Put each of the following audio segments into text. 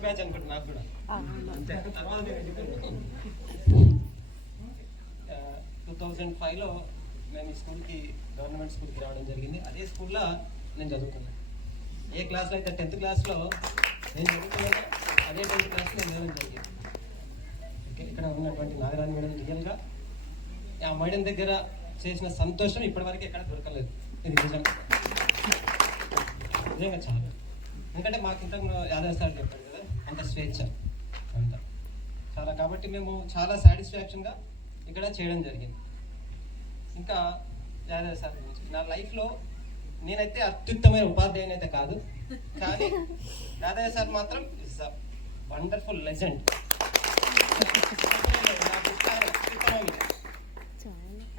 Last batch అనుకుంటా నాకు కూడా. అంతే. తర్వాత 2005లో నేను ఈ స్కూల్కి గవర్నమెంట్ స్కూల్కి రావడం జరిగింది. అదే స్కూల్లో నేను చదువుకున్నాను. ఏ క్లాస్లో అయితే 10th క్లాస్లో నేను చదువుకున్నాను, అదే 10th క్లాస్లో నేను చదవడం జరిగింది. ఓకే, ఇక్కడ ఉన్నటువంటి నాగరాజు మేడం రియల్గా ఆ మేడం దగ్గర చేసిన సంతోషం ఇప్పటివరకు ఎక్కడ దొరకలేదు. ఇది నిజంగా చాలా. ఎందుకంటే మాకు ఇంతకు యాదవ్ సార్ చెప్పారు కదా, అంత స్వేచ్ఛ అంత చాలా. కాబట్టి మేము చాలా సాటిస్ఫాక్షన్గా ఇక్కడ చేయడం జరిగింది. ఇంకా యాదవ్ సార్ గురించి నా లైఫ్లో నేనైతే అత్యుత్తమైన ఉపాధ్యాయుని అయితే కాదు, కానీ యాదవ్ సార్ మాత్రం ఇస్ అ వండర్ఫుల్ లెజెండ్.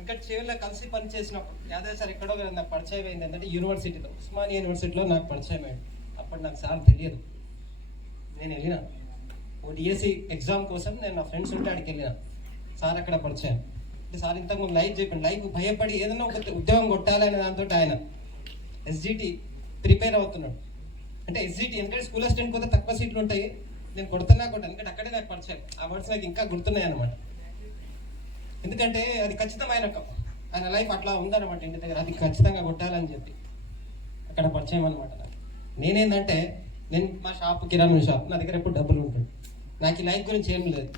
ఇంకా చివరిలో కలిసి పనిచేసినప్పుడు యాదవ్ సార్ ఎక్కడో నాకు పరిచయం అయింది. ఏంటంటే యూనివర్సిటీలో, ఉస్మానియా యూనివర్సిటీలో నాకు పరిచయం అయింది. అప్పుడు నాకు సార్ తెలియదు. నేను వెళ్ళిన ఒక డిఎస్సి ఎగ్జామ్ కోసం నేను నా ఫ్రెండ్స్ ఉంటే అక్కడికి వెళ్ళిన. సార్ అక్కడ పరిచయం. అంటే సార్ ఇంతకుముందు లైఫ్ చెప్పండి, లైఫ్ భయపడి ఏదైనా ఒక ఉద్యోగం కొట్టాలి అనే దాంతో ఆయన ఎస్జిటి ప్రిపేర్ అవుతున్నాడు. అంటే ఎస్జిటి ఎందుకంటే స్కూల్ అసిస్టెంట్ పోతే తక్కువ సీట్లు ఉంటాయి, నేను కొడుతున్నా ఎందుకంటే అక్కడే నాకు పరిచయం. ఆ వర్డ్స్ నాకు ఇంకా గుర్తున్నాయి అనమాట. ఎందుకంటే అది ఖచ్చితమైన ఆయన లైఫ్ అట్లా ఉందన్నమాట. ఇంటి దగ్గర అది ఖచ్చితంగా కొట్టాలని చెప్పి అక్కడ పరిచయం అనమాట. నేనేందంటే నేను మా షాప్ కిరాణా షాప్, నా దగ్గర ఎప్పుడు డబ్బులు ఉంటుంది. నాకు ఈ లైఫ్ గురించి ఏం లేదు,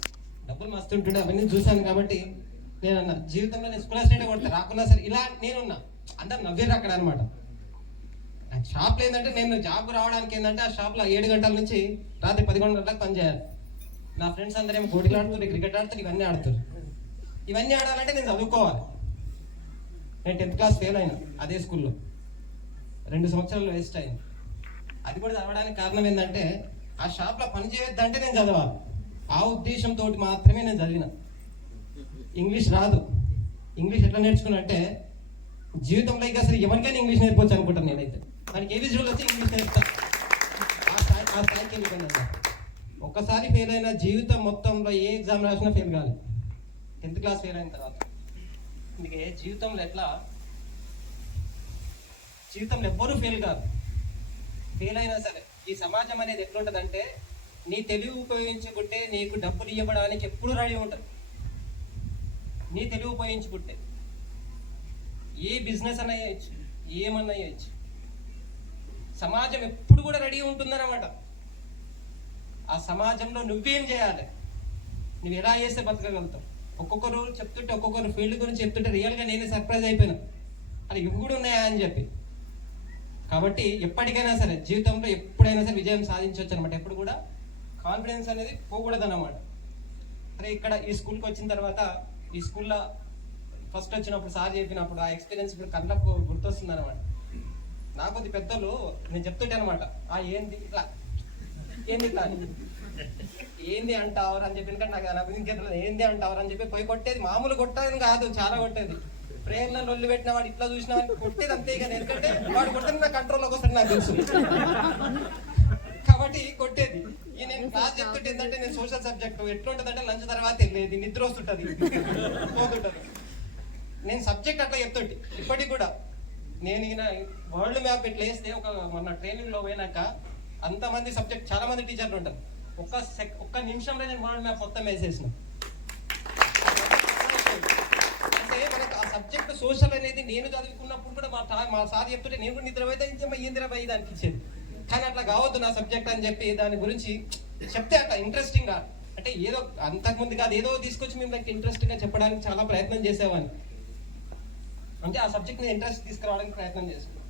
డబ్బులు మస్తు ఉంటుండే, అవన్నీ చూశాను. కాబట్టి నేను అన్న జీవితంలో నేను స్కూల్ అసిస్టెంట్ కొడతా రాకున్నా సరే ఇలా నేనున్నా. అందరు నవ్వేరు అక్కడ అనమాట. ఆ షాప్లో ఏంటంటే నేను జాబ్ రావడానికి ఏంటంటే ఆ షాప్లో 7 గంటల నుంచి రాత్రి 11 గంటలకు పని చేయాలి. నా ఫ్రెండ్స్ అందరూ ఏమో కోటిలు ఆడుతారు, క్రికెట్ ఆడుతారు, ఇవన్నీ ఆడుతారు. ఇవన్నీ ఆడాలంటే నేను చదువుకోవాలి. నేను 10th క్లాస్ ఫెయిల్ అయినా అదే స్కూల్లో, 2 సంవత్సరాలు వేస్ట్ అయింది. అది కూడా చదవడానికి కారణం ఏంటంటే ఆ షాప్లో పని చేయొద్దంటే నేను చదవాలి. ఆ ఉద్దేశంతో మాత్రమే నేను చదివిన. ఇంగ్లీష్ రాదు. ఇంగ్లీష్ ఎట్లా నేర్చుకున్నా అంటే జీవితంలో ఇక అసలు ఎవరికైనా ఇంగ్లీష్ నేర్పొచ్చు అనుకుంటాను నేనైతే. దానికి ఏ విజువల్ వచ్చి ఇంగ్లీష్ నేర్పుతా. ఆ స్థాయికి వెళ్ళిపోయినా. ఒక్కసారి ఫెయిల్ అయినా జీవితం మొత్తంలో ఏ ఎగ్జామ్ రాసినా ఫెయిల్ కాలేదు. 10th క్లాస్ ఫెయిల్ అయిన తర్వాత అందుకే జీవితంలో ఎవ్వరూ ఫెయిల్ కాదు. ఫెయిల్ అయినా సరే ఈ సమాజం అనేది ఎట్లుంటుందంటే నీ తెలివి ఉపయోగించుకుంటే నీకు డబ్బులు ఇవ్వడానికి ఎప్పుడు రెడీ ఉంటుంది. నీ తెలివి ఉపయోగించుకుంటే ఏ బిజినెస్ అన్నా చేయొచ్చు, ఏమన్నా చేయొచ్చు. సమాజం ఎప్పుడు కూడా రెడీ ఉంటుందన్నమాట. ఆ సమాజంలో నువ్వేం చేయాలి, నువ్వు ఎలా చేస్తే బతకగలుగుతావు. ఒక్కొక్కరు చెప్తుంటే ఒక్కొక్కరు ఫీల్డ్ గురించి చెప్తుంటే రియల్గా నేనే సర్ప్రైజ్ అయిపోయినా, అది ఇవి కూడా ఉన్నాయా అని చెప్పి. కాబట్టి ఎప్పటికైనా సరే జీవితంలో ఎప్పుడైనా సరే విజయం సాధించవచ్చు అనమాట. ఎప్పుడు కూడా కాన్ఫిడెన్స్ అనేది పోకూడదు అన్నమాట. అరే ఇక్కడ ఈ స్కూల్కి వచ్చిన తర్వాత, ఈ స్కూల్లో ఫస్ట్ వచ్చినప్పుడు సార్ చెప్పినప్పుడు ఆ ఎక్స్పీరియన్స్ ఇప్పుడు కళ్ళకు గుర్తొస్తుంది అనమాట. నాకు అది పెద్దలు నేను చెప్తుంటే అనమాట, ఏంది ఇట్లా ఏంది ఇట్లా ఏంది అంటావరు అని చెప్పి, నాకు ఇంకెట్లా ఏంది అంటావరు అని చెప్పి పోయి కొట్టేది. మామూలు కొట్టేది కాదు, చాలా కొట్టేది. ప్రేరణ లొల్లి పెట్టిన వాడు ఇట్లా చూసిన వాడిని కొట్టేది అంతే. కానీ ఎందుకంటే వాడు కొడితే నా కంట్రోల్లోకి వస్తాడు నాకు తెలుసు, కాబట్టి కొట్టేది. ఈ నేను క్లాస్ చెప్తుంటే ఏంటంటే నేను సోషల్ సబ్జెక్ట్ ఎట్లుంటుందంటే లంచ్ తర్వాత వెళ్ళేది, నిద్ర వస్తుంటుంది, పోతుంటుంది. నేను సబ్జెక్ట్ అట్లా చెప్తుంటే ఇప్పటికి కూడా నేను ఈయన వరల్డ్ మ్యాప్ ఇట్లా వేస్తే మొన్న ట్రైనింగ్లో పోయినాక అంతమంది సబ్జెక్ట్ చాలా మంది టీచర్లు ఉంటారు. ఒక్క నిమిషంలో నేను వరల్డ్ మ్యాప్ మొత్తం వేసేసిన. అంటే మనకు ఆ సబ్జెక్ట్ సోషల్ అనేది నేను చదువుకున్నప్పుడు కూడా మా సార్ చెప్తుంటే నేను కూడా నిద్రపోతే ఏందిరాబాయి దానికి ఇచ్చేది. కానీ అట్లా కావద్దు నా సబ్జెక్ట్ అని చెప్పి దాని గురించి చెప్తే అట్లా ఇంట్రెస్టింగ్గా, అంటే ఏదో అంతకుముందు కాదు ఏదో తీసుకొచ్చి మేము దానికి ఇంట్రెస్టింగ్గా చెప్పడానికి చాలా ప్రయత్నం చేసేవాడిని. అంటే ఆ సబ్జెక్ట్ని ఇంట్రెస్ట్ తీసుకురావడానికి ప్రయత్నం చేస్తున్నాం.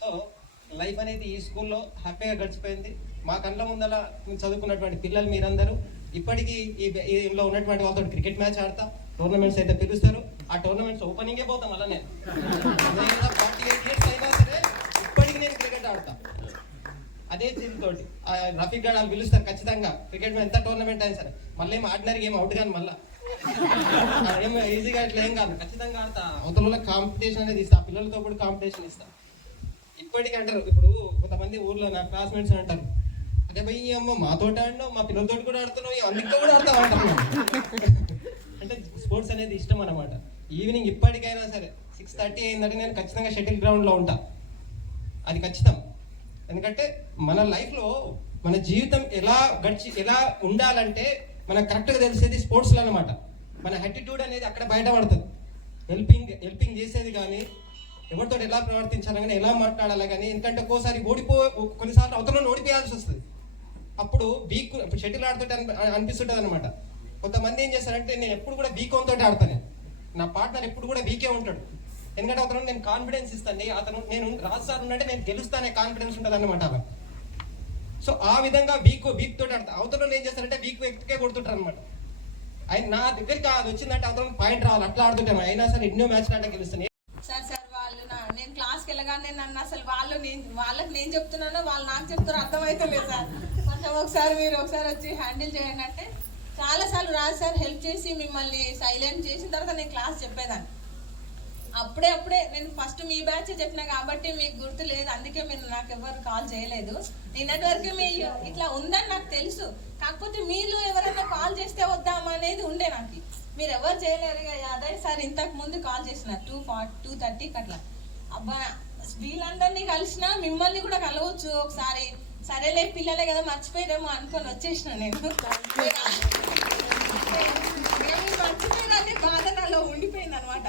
సో లైఫ్ అనేది ఈ స్కూల్లో హ్యాపీగా గడిచిపోయింది. మా కళ్ళ ముందర చదువుకున్నటువంటి పిల్లలు మీరందరూ ఇప్పటికీ ఈలో ఉన్నటువంటి వాళ్ళతో క్రికెట్ మ్యాచ్ ఆడతా, టోర్నమెంట్స్ అయితే పిలుస్తారు. ఆ టోర్నమెంట్స్ ఓపెనింగే పోతాం. అలా నేను 48 years అయినా సరే ఇప్పటికి నేను క్రికెట్ ఆడతా అదే దీనితోటి. రఫీక్ గారు వాళ్ళు పిలుస్తారు ఖచ్చితంగా క్రికెట్ ఎంత టోర్నమెంట్ అయినా సరే. మళ్ళీ ఏం ఆర్డినరీ గేమ్ అవుట్ కానీ మళ్ళీ ఏం ఈజీగా ఇట్లా ఏం కాదు, ఖచ్చితంగా ఆడతా. అవతల కాంపిటీషన్ అనేది ఇస్తా, పిల్లలతో కూడా కాంపిటీషన్ ఇస్తా. ఇప్పటికీ అంటారు, ఇప్పుడు కొంతమంది ఊర్లో నా క్లాస్మేట్స్ అంటారు, అదే భయ్ అమ్మ మాతో ఆడినావు, మా పిల్లలతో కూడా ఆడుతున్నావు, అందుకే కూడా ఆడతావు అంటారు. అంటే స్పోర్ట్స్ అనేది ఇష్టం అన్నమాట. ఈవినింగ్ ఇప్పటికైనా సరే 6:30 అయిందంటే నేను ఖచ్చితంగా షటిల్ గ్రౌండ్లో ఉంటా, అది ఖచ్చితం. ఎందుకంటే మన లైఫ్లో మన జీవితం ఎలా ఉండాలంటే మనకు కరెక్ట్గా తెలిసేది స్పోర్ట్స్లో అనమాట. మన యాటిట్యూడ్ అనేది అక్కడ బయటపడుతుంది. హెల్పింగ్ చేసేది కానీ, ఎవరితో ఎలా ప్రవర్తించాలి కానీ, ఎలా మాట్లాడాలి కానీ. ఎందుకంటే ఒక్కోసారి కొన్నిసార్లు అవతల ఓడిపోయాల్సి వస్తుంది. అప్పుడు ఇప్పుడు షటిల్ ఆడుతుంటే అనిపిస్తుంటుంది అనమాట. కొంతమంది ఏం చేస్తారంటే, నేను ఎప్పుడు కూడా వీక్ తోటి ఆడతాను, నా పార్ట్నర్ ఎప్పుడు కూడా వీకే ఉంటాడు. ఎందుకంటే అతను నేను కాన్ఫిడెన్స్ ఇస్తాను, నేను రాజు సార్ ఉన్నట్టే నేను గెలుస్తానే కాన్ఫిడెన్స్ ఉంటుంది అన్నమాట అలా. సో ఆ విధంగా వీక్ తోటి ఆడతా. అవతల ఏం చేస్తారంటే వీక్ వ్యక్తికే కొడుతుంటారు అనమాట. ఆయన నా దగ్గరికి అది వచ్చిందంటే అవతల పాయింట్ రావాలి, అట్లా ఆడుతుంటాను. అయినా సరే ఎన్నో మ్యాచ్లు అంటే గెలుస్తాను. సార్ వాళ్ళు నేను క్లాస్కి వెళ్ళగానే నన్ను అసలు వాళ్ళకి నేను చెప్తున్నానో వాళ్ళు నాకు చెప్తారో అర్థమైతే లేదు సార్. కొంచెం మీరు ఒకసారి వచ్చి హ్యాండిల్ చేయండి అంటే చాలాసార్లు రాజు సార్ హెల్ప్ చేసి మిమ్మల్ని సైలెంట్ చేసిన తర్వాత నేను క్లాస్ చెప్పేదాన్ని. అప్పుడే నేను ఫస్ట్ మీ బ్యాచ్ చెప్పినా కాబట్టి మీకు గుర్తు లేదు, అందుకే మీరు నాకు ఎవరు కాల్ చేయలేదు. నిన్నటి వరకు మీ ఇట్లా ఉందని నాకు తెలుసు, కాకపోతే మీరు ఎవరైనా కాల్ చేస్తే వద్దామనేది ఉండే నాకు. మీరు ఎవరు చేయలేరు. అదే సార్ ఇంతకు ముందు కాల్ చేసినారు 2:30కి అట్లా. అబ్బా వీళ్ళందరినీ కలిసినా మిమ్మల్ని కూడా కలవచ్చు ఒకసారి. సరేలే పిల్లలే కదా మర్చిపోయారేమో అనుకొని వచ్చేసిన నేను. మర్చిపోయారని బాధ నాలో ఉండిపోయింది అనమాట.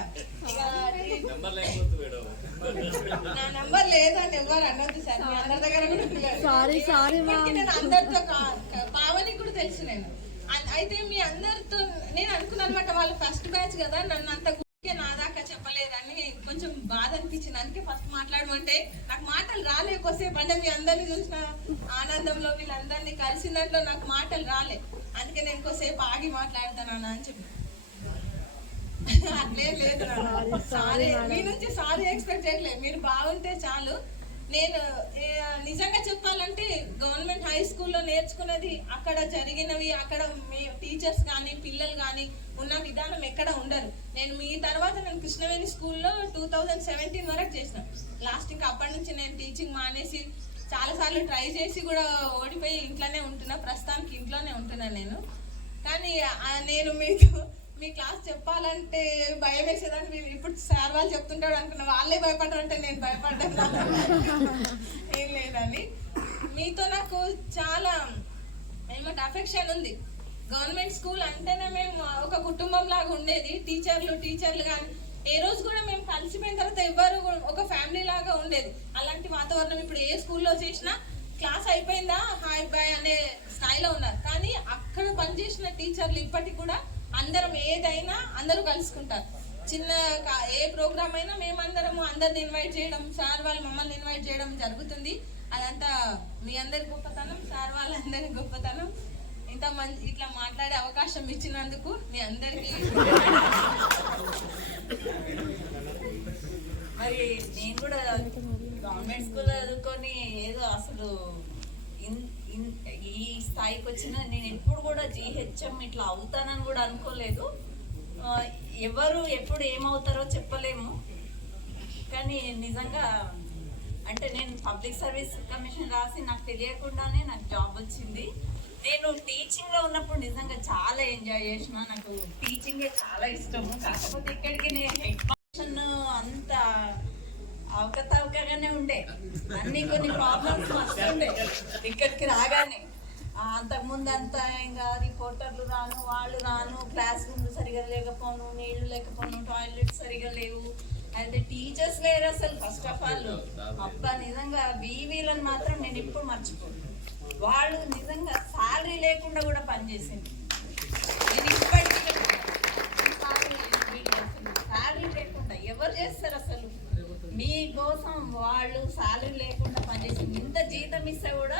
నా నంబర్ లేదని ఎవరు అన్నది సార్, మీ అందరి దగ్గర కూడా నేను అందరితో పావని కూడా తెలుసు నేను. అయితే మీ అందరితో నేను అనుకున్నాను అనమాట, వాళ్ళు ఫస్ట్ బ్యాచ్ కదా, నన్ను అంత నా దాకా చెప్పలేదని కొంచెం బాధ అనిపించింది. అందుకే ఫస్ట్ మాట్లాడమంటే నాకు మాటలు రాలే. కొద్దిసేపు అంటే మీ అందరినీ చూసిన ఆనందంలో వీళ్ళందరినీ కలిసిన దాంట్లో నాకు మాటలు రాలే. అందుకే నేను కొద్దిసేపు ఆగి మాట్లాడతాను అని చెప్పి. అట్లే లేదు, సారీ మీ నుంచి సారీ ఎక్స్పెక్ట్ చేయట్లేదు. మీరు బాగుంటే చాలు. నేను నిజంగా చెప్పాలంటే గవర్నమెంట్ హై స్కూల్లో నేర్చుకున్నది, అక్కడ జరిగినవి, అక్కడ మీ టీచర్స్ కానీ పిల్లలు కానీ ఉన్న విధానం ఎక్కడ ఉండరు. నేను మీ తర్వాత నేను కృష్ణవేణి స్కూల్లో 2017 వరకు చేసిన. లాస్ట్ ఇంకా అప్పటి నుంచి నేను టీచింగ్ మానేసి చాలాసార్లు ట్రై చేసి కూడా ఓడిపోయి ఇంట్లోనే ఉంటున్నా. ప్రస్తుతానికి ఇంట్లోనే ఉంటున్నాను నేను. కానీ నేను మీ క్లాస్ చెప్పాలంటే భయం వేసేదాన్ని. ఇప్పుడు సార్ వాళ్ళు చెప్తుంటాడు అనుకున్నా, వాళ్ళే భయపడ్డారంటే నేను భయపడ్డాను ఏం లేదని. మీతో నాకు చాలా ఏమంటే అఫెక్షన్ ఉంది. గవర్నమెంట్ స్కూల్ అంటేనే మేము ఒక కుటుంబం లాగా ఉండేది. టీచర్లు కానీ ఏ రోజు కూడా మేము కలిసిపోయిన తర్వాత ఎవ్వరు ఒక ఫ్యామిలీ లాగా ఉండేది. అలాంటి వాతావరణం ఇప్పుడు ఏ స్కూల్లో చేసినా క్లాస్ అయిపోయిందా హాయ్ బాయ్ అనే స్థాయిలో ఉన్నారు. కానీ అక్కడ పనిచేసిన టీచర్లు ఇప్పటికి కూడా అందరం ఏదైనా అందరూ కలుసుకుంటారు. చిన్న ఏ ప్రోగ్రామ్ అయినా మేమందరము అందరిని ఇన్వైట్ చేయడం, సార్ వాళ్ళు మమ్మల్ని ఇన్వైట్ చేయడం జరుగుతుంది. అదంతా మీ అందరి గొప్పతనం, సార్ వాళ్ళందరి గొప్పతనం. ఇంత మంచి ఇట్లా మాట్లాడే అవకాశం ఇచ్చినందుకు మీ అందరికీ. మరి నేను కూడా గవర్నమెంట్ స్కూల్లో చదువుకొని ఏదో అసలు ఈ స్థాయికి వచ్చిన నేను ఎప్పుడు కూడా GHM ఇట్లా అవుతానని కూడా అనుకోలేదు. ఎవరు ఎప్పుడు ఏమవుతారో చెప్పలేము. కానీ నిజంగా అంటే నేను పబ్లిక్ సర్వీస్ కమిషన్ రాసి నాకు తెలియకుండానే నాకు జాబ్ వచ్చింది. నేను టీచింగ్లో ఉన్నప్పుడు నిజంగా చాలా ఎంజాయ్ చేసిన. నాకు టీచింగే చాలా ఇష్టము. కాకపోతే ఇక్కడికి నేను హెడ్ మాస్టర్ అంత అవకతవకగానే ఉండే, అన్ని కొన్ని ప్రాబ్లమ్స్ వస్తుండే ఇక్కడికి రాగానే. అంతకుముందు అంతా ఇంకా రిపోర్టర్లు రాను, వాళ్ళు రాను, క్లాస్ రూమ్లు సరిగా లేకపోను, నీళ్లు లేకపోను, టాయిలెట్స్ సరిగా లేవు, అయితే టీచర్స్ లేరు అసలు ఫస్ట్ ఆఫ్ ఆల్. అబ్బా నిజంగా వీళ్ళని మాత్రం నేను ఎప్పుడు మర్చిపోను. వాళ్ళు నిజంగా శాలరీ లేకుండా కూడా పనిచేసింది. నేను ఇప్పటికీ శాలరీ లేకుండా ఎవరు చేస్తారు అసలు? మీకోసం వాళ్ళు శాలరీ లేకుండా పనిచేసింది. ఇంత జీతం ఇస్తే కూడా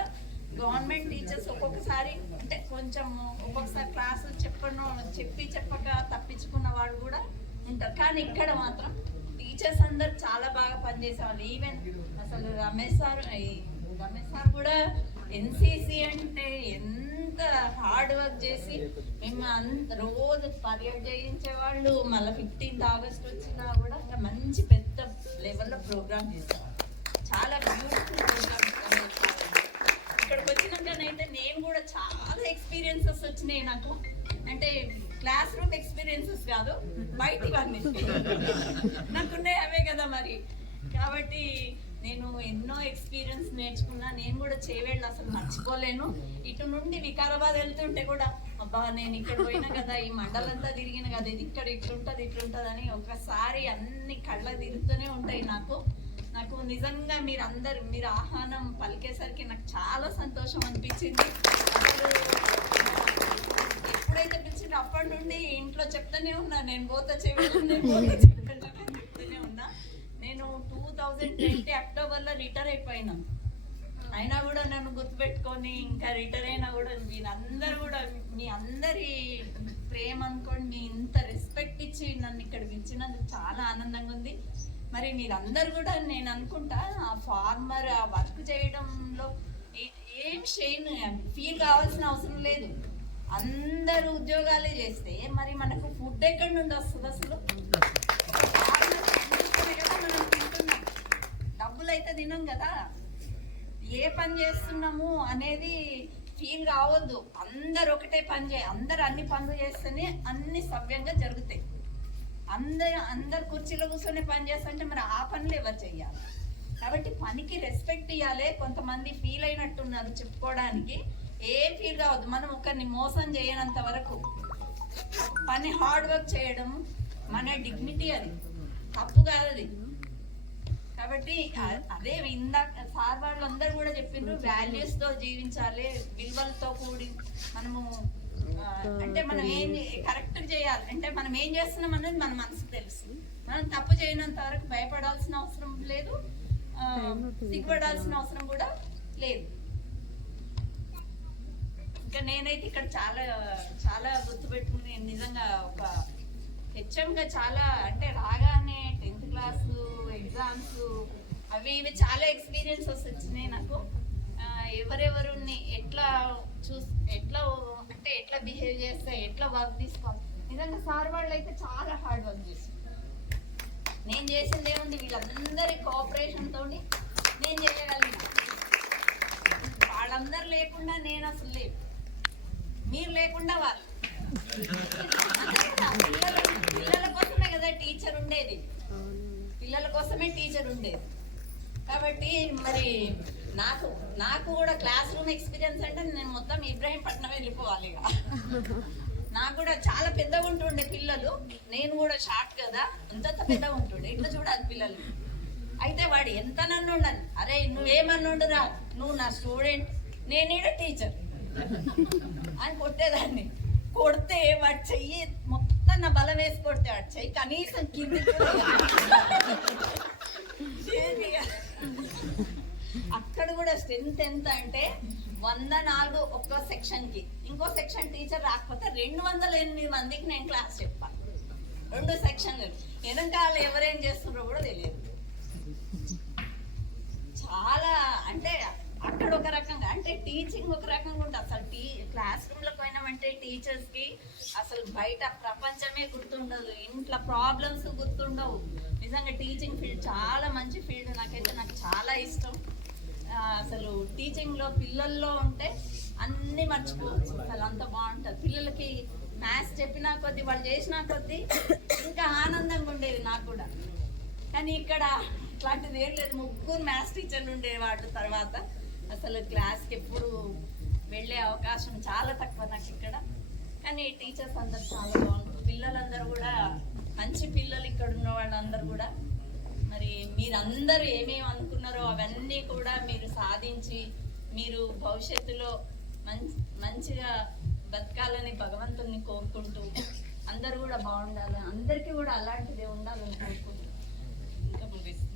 గవర్నమెంట్ టీచర్స్ ఒక్కొక్కసారి అంటే కొంచెం ఒక్కొక్కసారి క్లాసులు చెప్పక తప్పించుకున్న వాళ్ళు కూడా ఉంటారు. కానీ ఇక్కడ మాత్రం టీచర్స్ అందరు చాలా బాగా పనిచేసేవాళ్ళు. ఈవెన్ అసలు రమేష్ సార్ కూడా NCC అంటే ఎంత హార్డ్ వర్క్ చేసి మేము రోజు పర్యటన చేయించేవాళ్ళు. మళ్ళీ 15th ఆగస్ట్ వచ్చినా కూడా మంచి పెద్ద లెవెల్లో ప్రోగ్రామ్ చేసేవాళ్ళు. చాలా బ్యూటిఫుల్ ప్రోగ్రామ్. ఇక్కడికి వచ్చినాకనైతే నేను కూడా చాలా ఎక్స్పీరియన్సెస్ వచ్చినాయి నాకు. అంటే క్లాస్ రూమ్ ఎక్స్పీరియన్సెస్ కాదు, బయటివన్నీ నాకున్నాయి అవే కదా మరి. కాబట్టి నేను ఎన్నో ఎక్స్పీరియన్స్ నేర్చుకున్నా. నేను కూడా చేవేళ్ళు అసలు మర్చిపోలేను. ఇటు నుండి వికారాబాద్ వెళ్తుంటే కూడా అబ్బా నేను ఇక్కడ పోయినా కదా, ఈ మండలంతా తిరిగిన కదా, ఇది ఇక్కడ ఇట్లుంటుంది అని ఒకసారి అన్ని కళ్ళ తిరుగుతూనే ఉంటాయి. నాకు నిజంగా మీరు ఆహ్వానం పలికేసరికి నాకు చాలా సంతోషం అనిపించింది. అసలు ఎప్పుడైతే పిలిచిందో అప్పటి నుండి ఇంట్లో చెప్తూనే ఉన్నా, నేను పోతా చెప్తూనే ఉన్నా. నేను 2020 అక్టోబర్లో రిటైర్ అయిపోయినా. అయినా కూడా నన్ను గుర్తుపెట్టుకొని ఇంకా రిటైర్ అయినా కూడా మీరందరూ కూడా మీ అందరి ప్రేమ అనుకోండి, మీ ఇంత రెస్పెక్ట్ ఇచ్చి నన్ను ఇక్కడ పిలిచినందుకు చాలా ఆనందంగా ఉంది. మరి మీరందరూ కూడా నేను అనుకుంటా ఆ ఫార్మర్ ఆ వర్క్ చేయడంలో ఏం ఫీల్ కావాల్సిన అవసరం లేదు. అందరూ ఉద్యోగాలే చేస్తే మరి మనకు ఫుడ్ ఎక్కడి నుండి వస్తుంది? అసలు మనం తింటున్నాం, డబ్బులు అయితే తినం కదా. ఏ పని చేస్తున్నాము అనేది ఫీల్ కావద్దు. అందరు ఒకటే పని అందరు అన్ని పనులు చేస్తేనే అన్ని సవ్యంగా జరుగుతాయి. అందరు కుర్చీలో కూర్చొని పని చేస్తుంటే మరి ఆ పనులు ఎవరు చెయ్యాలి? కాబట్టి పనికి రెస్పెక్ట్ ఇవ్వాలి. కొంతమంది ఫీల్ అయినట్టున్నారు చెప్పుకోవడానికి, ఏం ఫీల్ కావద్దు. మనం ఒకరిని మోసం చేయనంత వరకు పని హార్డ్ వర్క్ చేయడం మన డిగ్నిటీ, అది తప్పు కాదు అది. కాబట్టి అదే ఇందాక సార్ వాళ్ళు అందరూ కూడా చెప్పిండ్రు, వాల్యూస్ తో జీవించాలి, విలువలతో కూడి మనము అంటే మనం ఏం కరెక్ట్ చేయాలి అంటే మనం ఏం చేస్తున్నాం అనేది మన మనసుకు తెలుసు. మనం తప్పు చేయనంత వరకు భయపడాల్సిన అవసరం లేదు, సిగ్గుపడాల్సిన అవసరం కూడా లేదు. ఇంకా నేనైతే ఇక్కడ చాలా చాలా గుర్తుపెట్టుకుని నిజంగా ఒక హెచ్ఎంగా చాలా అంటే రాగానే 10th క్లాసు ఎగ్జామ్స్ అవి ఇవి చాలా ఎక్స్పీరియన్సెస్ వచ్చినాయి నాకు. ఎవరెవరిని ఎట్లా ఎట్లా బిహేవ్ చేస్తే ఎట్లా వర్క్ తీసుకోవాలి. నిజంగా సార్ వాళ్ళు అయితే చాలా హార్డ్ వర్క్ చేస్తారు. నేను చేసింది ఏముంది, వీళ్ళందరి కోఆపరేషన్ తోని నేను చేయగలిగిన. వాళ్ళందరూ లేకుండా నేను అసలు లేదు, మీరు లేకుండా వాళ్ళు. పిల్లల కోసమే కదా టీచర్ ఉండేది, పిల్లల కోసమే టీచర్ ఉండేది. కాబట్టి మరి నాకు కూడా క్లాస్ రూమ్ ఎక్స్పీరియన్స్ అంటే నేను మొత్తం ఇబ్రహీంపట్నం వెళ్ళిపోవాలి. ఇక నాకు కూడా చాలా పెద్దగా ఉంటుండే పిల్లలు, నేను కూడా షార్ట్ కదా, అంత పెద్దగా ఉంటుండే. ఇట్లా చూడాలి పిల్లలు. అయితే వాడు ఎంత నన్ను ఉండను, అరే నువ్వేమన్నుండురా, నువ్వు నా స్టూడెంట్, నేనేడ టీచర్ అని కొట్టేదాన్ని. కొడితే వాడు చెయ్యి మొత్తం నా బలం వేసి కొడితే వాడు చెయ్యి కనీసం కింది. అక్కడ కూడా స్ట్రెంత్ ఎంత అంటే 104 ఒక్క సెక్షన్ కి. ఇంకో సెక్షన్ టీచర్ రాకపోతే 208 మందికి నేను క్లాస్ చెప్పాను. 2 సెక్షన్లు వెనకాల ఎవరేం చేస్తున్నారో కూడా తెలియదు. చాలా అంటే అక్కడ ఒక రకంగా అంటే టీచింగ్ ఒక రకంగా ఉంటుంది. అసలు క్లాస్ రూమ్ లో పోయినామంటే టీచర్స్ కి అసలు బయట ప్రపంచమే గుర్తుండదు, ఇంట్లో ప్రాబ్లమ్స్ గుర్తుండవు. నిజంగా టీచింగ్ ఫీల్డ్ చాలా మంచి ఫీల్డ్, నాకు చాలా ఇష్టం. అసలు టీచింగ్ లో పిల్లల్లో ఉంటే అన్ని మర్చిపోవచ్చు, అసలు అంత బాగుంటుంది. పిల్లలకి మ్యాథ్స్ చెప్పినా కొద్దీ వాళ్ళు చేసినా కొద్దీ ఇంకా ఆనందంగా ఉండేది నాకు కూడా. కానీ ఇక్కడ అట్లాంటిది ఏం లేదు, 3 మ్యాథ్స్ టీచర్లు ఉండేవాళ్ళు. తర్వాత అసలు క్లాస్కి ఎప్పుడు వెళ్ళే అవకాశం చాలా తక్కువ నాకు ఇక్కడ. కానీ టీచర్స్ అందరు చాలా బాగుంటారు, పిల్లలందరూ కూడా మంచి పిల్లలు. ఇక్కడ ఉన్న వాళ్ళందరూ కూడా మరి మీరందరూ ఏమేమి అనుకున్నారో అవన్నీ కూడా మీరు సాధించి మీరు భవిష్యత్తులో మంచిగా బతకాలని భగవంతుని కోరుకుంటూ అందరూ కూడా బాగుండాలి, అందరికీ కూడా అలాంటిదే ఉండాలని కోరుకుంటూ ఇంకా ముగిస్తాను.